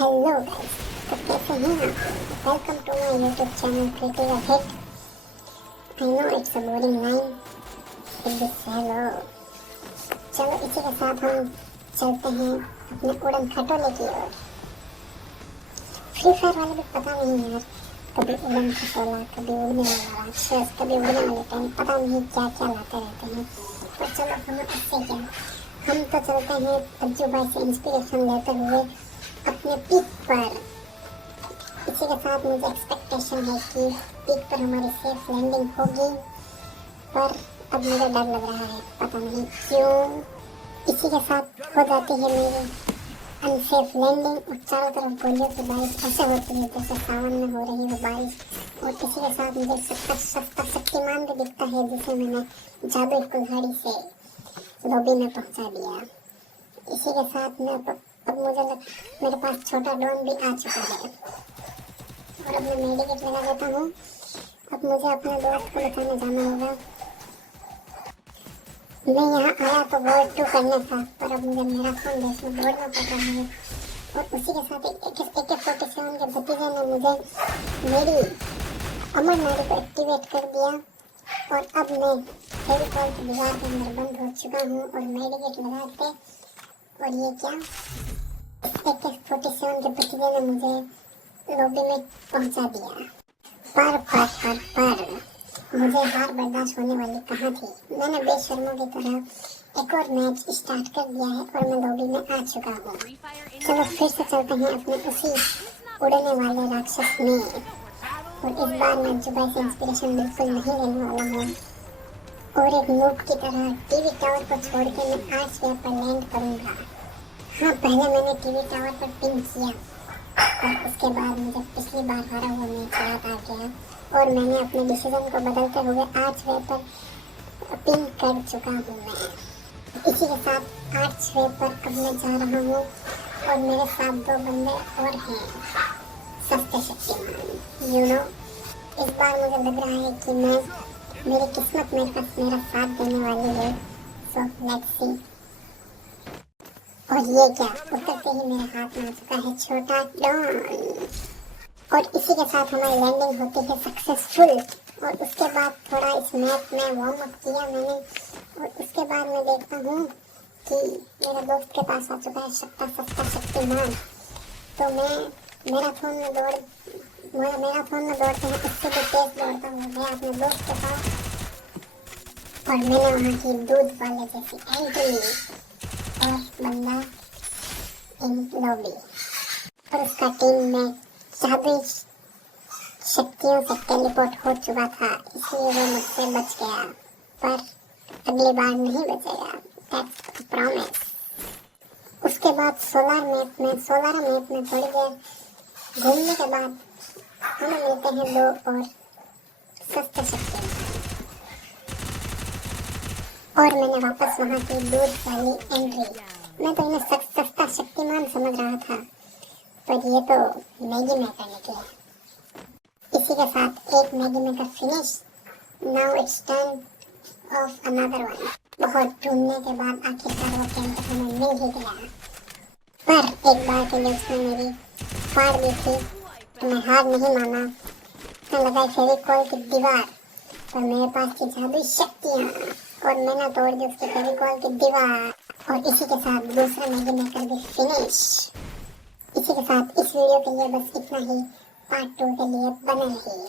Hello guys, तो कैसे हैं आप? Welcome to my YouTube channel creative hit. I know it's a boring line in this hello. चलो इसी के साथ हम चलते हैं अपने उड़न खटोले की ओर। फ्री फायर वाले भी पता नहीं यार, कभी उड़न खटोला, कभी उड़ने वाला राक्षस, कभी उड़ने वाले टैंक, पता नहीं क्या क्या लाते रहते हैं। पर चलो हमें उससे क्या, हम तो चलते हैं अज्जू भाई से इंस्पिरेशन लेते हुए अपने पीक पर। इसी के साथ मुझे एक्सपेक्टेशन है कि पीक पर हमारी सेफ लैंडिंग होगी, पर अब मुझे डर लग रहा है, पता नहीं क्यों। इसी के साथ हो जाती है मेरी अनसेफ लैंडिंग और चारों तरफ गोलियों की बारिश ऐसे होती है जैसे सावन में हो रही हो बारिश। और इसी के साथ मुझे सस्ता शक्तिमान भी दिखता है जिसे मैंने जादू कुल्हाड़ी से लॉबी में पहुंचा दिया। इसी के साथ मैं अब मेरे पास छोटा ड्रोन भी आ चुका है और अब मैं मेडिकेट लगा देता हूँ। अब मुझे अपने दोस्त को बचाने जाना होगा। मैं यहाँ आया तो वर्ल्ड 2 करने था, पर अब मुझे मैराथन रेस में दौड़ना पड़ रहा है। और उसी के साथ AK-47 के भतीजे ने मुझे मेरी अमर नाड़ी को एक्टिवेट कर दिया और अब मैं फेविकॉल की दीवार के अंदर बंद हो चुका हूँ और मेडिकेट लगाते। और ये क्या, AK-47 के भतीजे ने मुझे लॉबी में पहुंचा दिया। पर मुझे हार बर्दाश्त होने वाली कहाँ थी। मैंने बेशर्मों की तरह एक और मैच स्टार्ट कर दिया है और मैं लॉबी में आ चुका हूँ। चलो फिर से चलते हैं अपने उसी उड़ने वाले राक्षस में। और इस बार मैं जुबाई से इंस्पिरेशन बिल्कुल नहीं लेने वाला हूँ और एक नूब की तरह टीवी टावर को छोड़ के मैं आर्च वे पर लैंड करूँगा। हाँ, पहले मैंने टीवी टावर पर पिन किया और उसके बाद मुझे पिछली बार हारा हुआ मैच याद आ गया और मैंने अपने डिसीजन को बदलते हुए आर्च वे पर पिन कर चुका हूँ मैं। इसी के साथ आर्च वे पर अब मैं जा रहा हूँ और मेरे साथ 2 बंदे और हैं, सस्ते शक्तिमान। इस बार मुझे लग रहा है कि मेरी किस्मत मेरा साथ देने वाली है। So let's see. और ये क्या, उतरते ही मेरे हाथ में आ चुका है छोटा ड्रोन और इसी के साथ हमारी लैंडिंग होती है सक्सेसफुल। और उसके बाद थोड़ा इस मैप में वार्म अप किया मैंने और उसके बाद मैं देखता हूँ कि मेरे दोस्त के पास आ चुका है सस्ता शक्तिमान। तो मैं मैराथन में दौड़ते हैं, उससे भी तेज दौड़ता हूँ मैं अपने दोस्त के पास और मैंने वहाँ की दूध वाले जैसी एंट्री और बंदा इन लॉबी और उसका टीम में जादुई शक्तियों से टेलीपोर्ट हो चुका था, इसलिए वो मुझसे बच गया, पर अगली बार नहीं बचेगा, दैट्स प्रॉमिस। उसके बाद सोलर मैप में थोड़ी देर घूमने के बाद हमें मिलते हैं 2 और सस्ते शक्तिमान और मैंने वापस वहाँ की दूध वाली एंट्री। मैं तो इन्हें सस्ता शक्तिमान समझ रहा था, पर ये तो मैगी मेकर निकले। इसी के साथ एक Maggi maker finish. Now it's turn off another one. बहुत ढूंढने के बाद आखिरकार वो कैंपर हमें मिल ही गया, पर एक बार के लिए उसने मेरी फाड़ दी थी तो मैं हार नहीं माना। मैं लगाई फेविकॉल की दीवार और मेरे पास की जादुई शक्तियाँ और मैंने तोड़ दी उसकी फेविकॉल की दीवार। और इसी के साथ दूसरा मैगी मेकर भी फिनिश। इसी के साथ इस वीडियो के लिए बस इतना ही। पार्ट 2 के लिए बने रहिए।